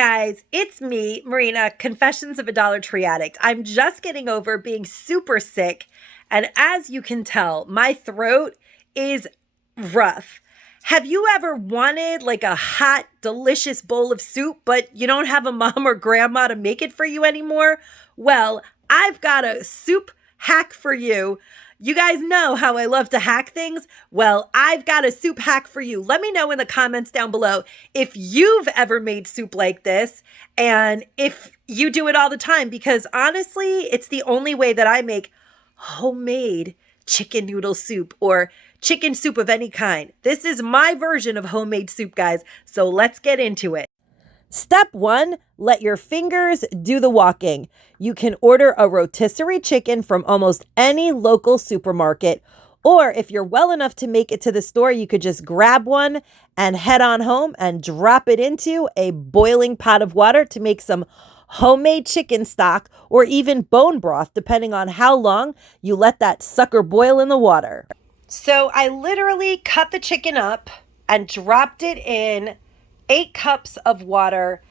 guys, it's me, Marina, Confessions of a Dollar Tree Addict. I'm just getting over being super sick, and as you can tell, my throat is rough. Have you ever wanted like a hot, delicious bowl of soup, but you don't have a mom or grandma to make it for you anymore? Well, I've got a soup hack for you. You guys know how I love to hack things. Well, I've got a soup hack for you. Let me know in the comments down below if you've ever made soup like this and if you do it all the time, because honestly, it's the only way that I make homemade chicken noodle soup or chicken soup of any kind. This is my version of homemade soup, guys. So let's get into it. Step 1, let your fingers do the walking. You can order a rotisserie chicken from almost any local supermarket, or if you're well enough to make it to the store, you could just grab one and head on home and drop it into a boiling pot of water to make some homemade chicken stock or even bone broth, depending on how long you let that sucker boil in the water. So I literally cut the chicken up and dropped it in 8 cups of water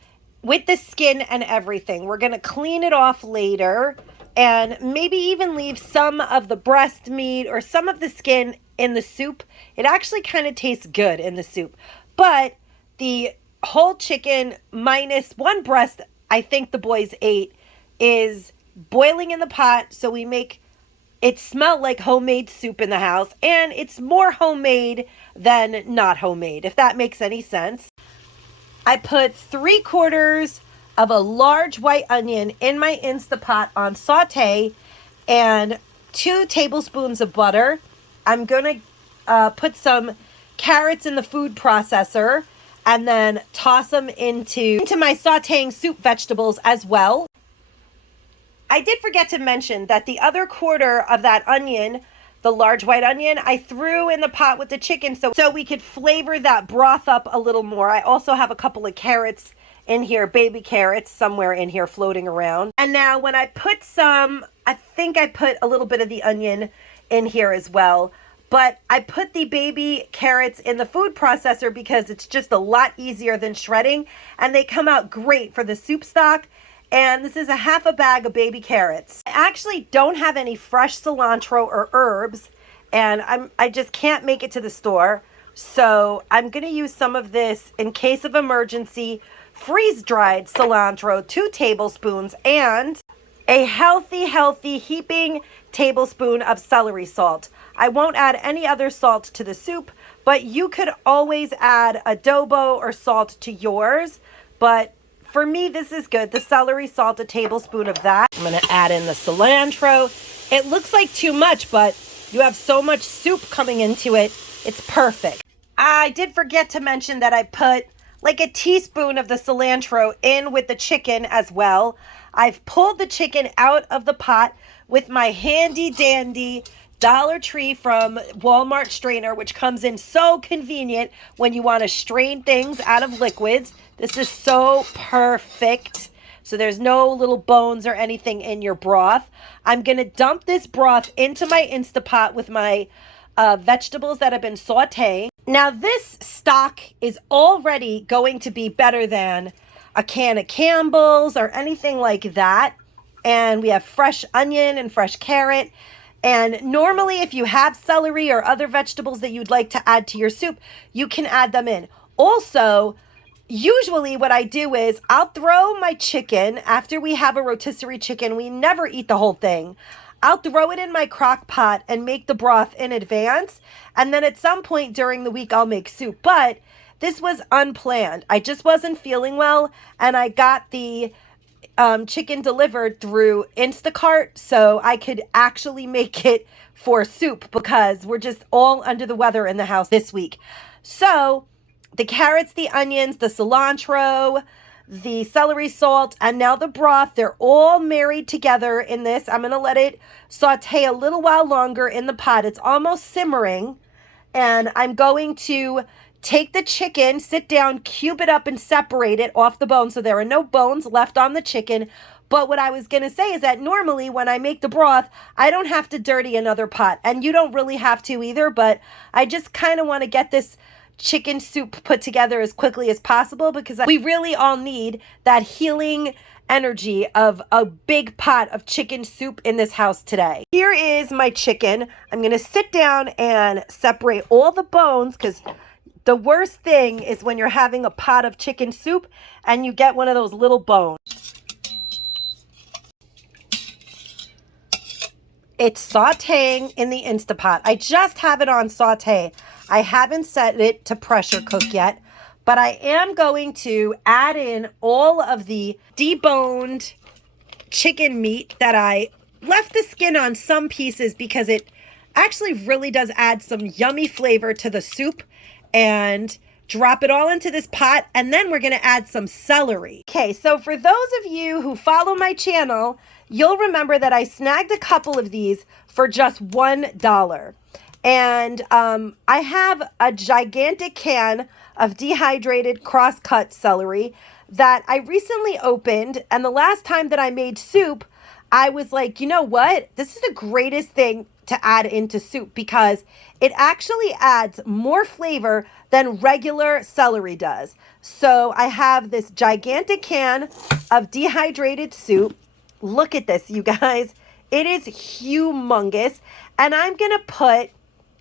with the skin and everything. We're going to clean it off later and maybe even leave some of the breast meat or some of the skin in the soup. It actually kind of tastes good in the soup. But the whole chicken minus one breast, I think the boys ate, is boiling in the pot. So we make it smell like homemade soup in the house. And it's more homemade than not homemade, if that makes any sense. I put 3/4 of a large white onion in my Instapot on saute and 2 tablespoons of butter. I'm going to put some carrots in the food processor and then toss them into my sauteing soup vegetables as well. I did forget to mention that the other quarter of that onion, the large white onion, I threw in the pot with the chicken so we could flavor that broth up a little more. I also have a couple of carrots in here, baby carrots somewhere in here floating around. And now when I put I think I put a little bit of the onion in here as well, but I put the baby carrots in the food processor because it's just a lot easier than shredding and they come out great for the soup stock. And this is a half a bag of baby carrots. I actually don't have any fresh cilantro or herbs, and I just can't make it to the store. So I'm going to use some of this in case of emergency, freeze-dried cilantro, 2 tablespoons, and a healthy heaping tablespoon of celery salt. I won't add any other salt to the soup, but you could always add adobo or salt to yours, but for me, this is good. The celery salt, a tablespoon of that. I'm going to add in the cilantro. It looks like too much, but you have so much soup coming into it. It's perfect. I did forget to mention that I put like a teaspoon of the cilantro in with the chicken as well. I've pulled the chicken out of the pot with my handy dandy Dollar Tree from Walmart strainer, which comes in so convenient when you want to strain things out of liquids. This is so perfect. So there's no little bones or anything in your broth. I'm going to dump this broth into my Instapot with my vegetables that have been sauteing. Now this stock is already going to be better than a can of Campbell's or anything like that. And we have fresh onion and fresh carrot. And normally if you have celery or other vegetables that you'd like to add to your soup, you can add them in. Also, usually what I do is I'll throw my chicken after we have a rotisserie chicken. We never eat the whole thing. I'll throw it in my crock pot and make the broth in advance. And then at some point during the week, I'll make soup. But this was unplanned. I just wasn't feeling well. And I got the chicken delivered through Instacart so I could actually make it for soup because we're just all under the weather in the house this week. So the carrots, the onions, the cilantro, the celery salt, and now the broth, they're all married together in this. I'm going to let it saute a little while longer in the pot. It's almost simmering. And I'm going to take the chicken, sit down, cube it up, and separate it off the bone so there are no bones left on the chicken. But what I was going to say is that normally when I make the broth, I don't have to dirty another pot. And you don't really have to either, but I just kind of want to get this chicken soup put together as quickly as possible because we really all need that healing energy of a big pot of chicken soup in this house today. Here is my chicken. I'm going to sit down and separate all the bones because the worst thing is when you're having a pot of chicken soup and you get one of those little bones. It's sauteing in the Instapot. I just have it on saute. I haven't set it to pressure cook yet, but I am going to add in all of the deboned chicken meat that I left the skin on some pieces because it actually really does add some yummy flavor to the soup, and drop it all into this pot, and then we're going to add some celery. Okay, so for those of you who follow my channel, you'll remember that I snagged a couple of these for just $1. And I have a gigantic can of dehydrated cross-cut celery that I recently opened, and the last time that I made soup, I was like, you know what? This is the greatest thing to add into soup because it actually adds more flavor than regular celery does. So I have this gigantic can of dehydrated soup. Look at this, you guys. It is humongous. And I'm going to put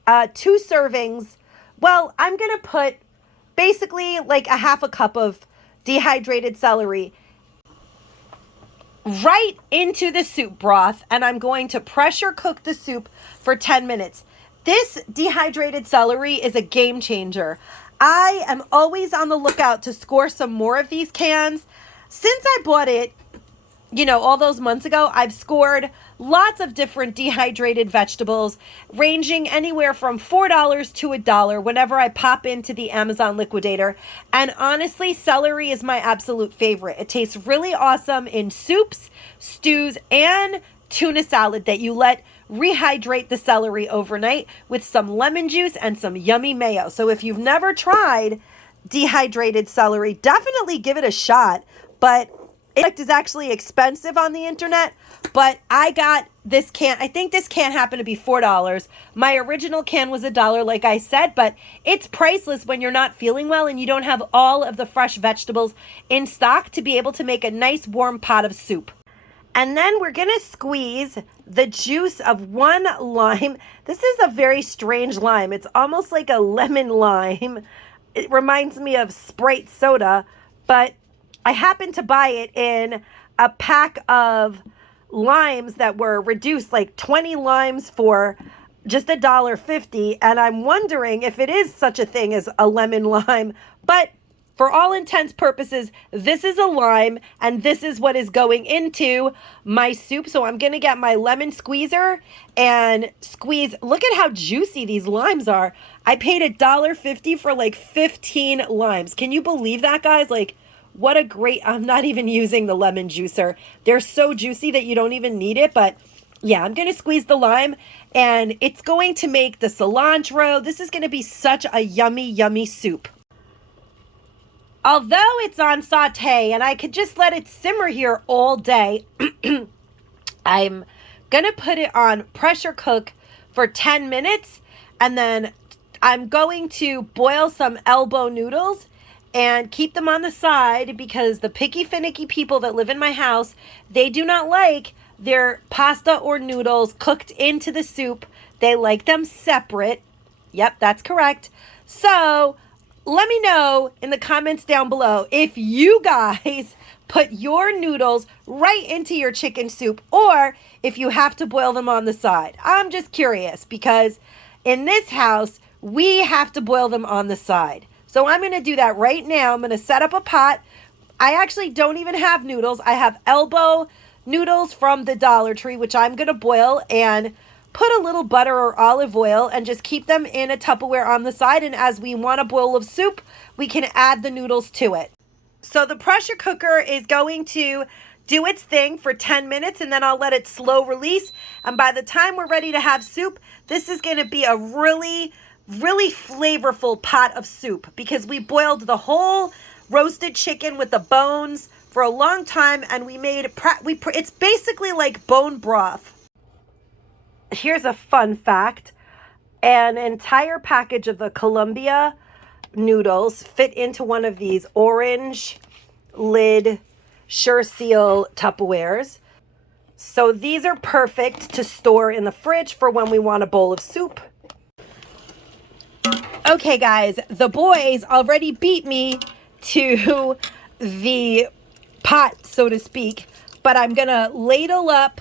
2 servings. Well, I'm going to put basically like a half a cup of dehydrated celery right into the soup broth, and I'm going to pressure cook the soup for 10 minutes. This dehydrated celery is a game changer. I am always on the lookout to score some more of these cans. Since I bought it, you know, all those months ago, I've scored lots of different dehydrated vegetables, ranging anywhere from $4 to $1 whenever I pop into the Amazon liquidator. And honestly, celery is my absolute favorite. It tastes really awesome in soups, stews, and tuna salad that you let rehydrate the celery overnight with some lemon juice and some yummy mayo. So if you've never tried dehydrated celery, definitely give it a shot. But it is actually expensive on the internet, but I got this can. I think this can happen to be $4. My original can was $1, like I said, but it's priceless when you're not feeling well and you don't have all of the fresh vegetables in stock to be able to make a nice warm pot of soup. And then we're going to squeeze the juice of 1 lime. This is a very strange lime. It's almost like a lemon lime. It reminds me of Sprite soda, but I happened to buy it in a pack of limes that were reduced, like 20 limes for just $1.50. And I'm wondering if it is such a thing as a lemon lime. But for all intents purposes, this is a lime, and this is what is going into my soup. So I'm going to get my lemon squeezer and squeeze. Look at how juicy these limes are. I paid $1.50 for like 15 limes. Can you believe that, guys? Like, what a great, I'm not even using the lemon juicer. They're so juicy that you don't even need it. But yeah, I'm going to squeeze the lime, and it's going to make the cilantro. This is going to be such a yummy, yummy soup. Although it's on saute and I could just let it simmer here all day, I'm going to put it on pressure cook for 10 minutes. And then I'm going to boil some elbow noodles and keep them on the side because the picky, finicky people that live in my house, they do not like their pasta or noodles cooked into the soup. They like them separate. Yep, that's correct. So let me know in the comments down below if you guys put your noodles right into your chicken soup or if you have to boil them on the side. I'm just curious because in this house, we have to boil them on the side. So I'm going to do that right now. I'm going to set up a pot. I actually don't even have noodles. I have elbow noodles from the Dollar Tree, which I'm going to boil and put a little butter or olive oil and just keep them in a Tupperware on the side. And as we want a bowl of soup, we can add the noodles to it. So the pressure cooker is going to do its thing for 10 minutes and then I'll let it slow release. And by the time we're ready to have soup, this is going to be a really flavorful pot of soup because we boiled the whole roasted chicken with the bones for a long time and we made it's basically like bone broth. Here's a fun fact. An entire package of the Columbia noodles fit into one of these orange lid Sure Seal Tupperwares. So these are perfect to store in the fridge for when we want a bowl of soup. Okay, guys, the boys already beat me to the pot, so to speak, but I'm gonna ladle up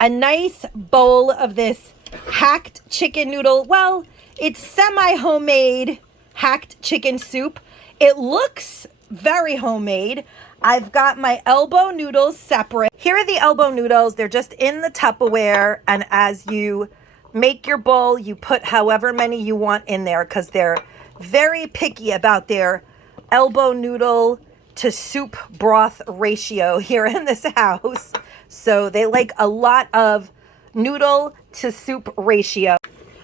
a nice bowl of this hacked chicken noodle. Well, it's semi-homemade hacked chicken soup. It looks very homemade. I've got my elbow noodles separate. Here are the elbow noodles. They're just in the Tupperware, and as you make your bowl, you put however many you want in there because they're very picky about their elbow noodle to soup broth ratio here in this house. So they like a lot of noodle to soup ratio.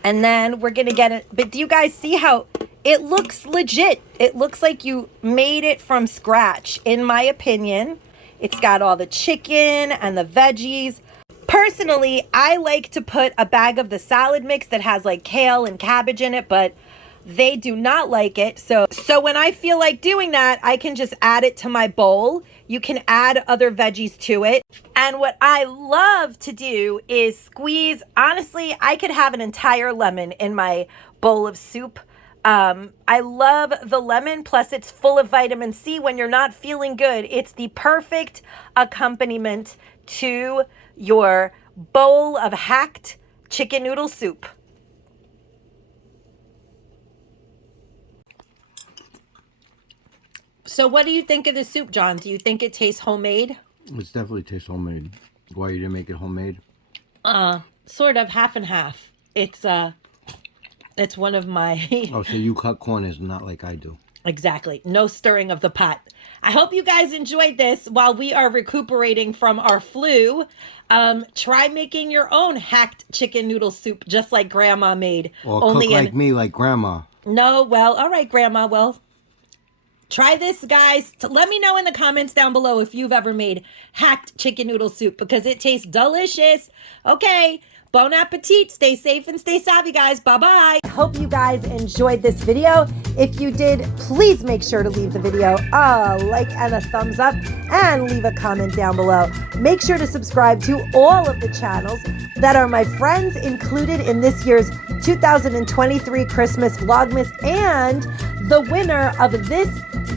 And then we're gonna get it. But do you guys see how it looks legit? It looks like you made it from scratch, in my opinion. It's got all the chicken and the veggies. Personally, I like to put a bag of the salad mix that has like kale and cabbage in it, but they do not like it. So when I feel like doing that, I can just add it to my bowl. You can add other veggies to it. And what I love to do is squeeze, honestly, I could have an entire lemon in my bowl of soup. I love the lemon, plus it's full of vitamin C when you're not feeling good. It's the perfect accompaniment to your bowl of hacked chicken noodle soup. So what do you think of the soup, John? Do you think it tastes homemade? It definitely tastes homemade. Why you didn't make it homemade? Sort of half and half. It's one of my Oh, so you cut corners, not like I do. Exactly. No stirring of the pot. I hope you guys enjoyed this while we are recuperating from our flu. Try making your own hacked chicken noodle soup just like Grandma made. Or only cook like me, like Grandma. No, well, all right, Grandma. Well, try this, guys. Let me know in the comments down below if you've ever made hacked chicken noodle soup because it tastes delicious. Okay. Bon appetit. Stay safe and stay savvy, guys. Bye-bye. Hope you guys enjoyed this video. If you did, please make sure to leave the video a like and a thumbs up and leave a comment down below. Make sure to subscribe to all of the channels that are my friends included in this year's 2023 Christmas Vlogmas, and the winner of this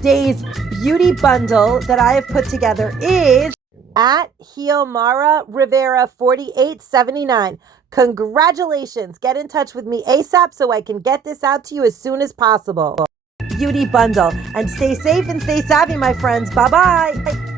day's beauty bundle that I have put together is at Hiomara Rivera 4879. Congratulations. Get in touch with me ASAP so I can get this out to you as soon as possible. Beauty bundle. And stay safe and stay savvy, my friends. Bye-bye.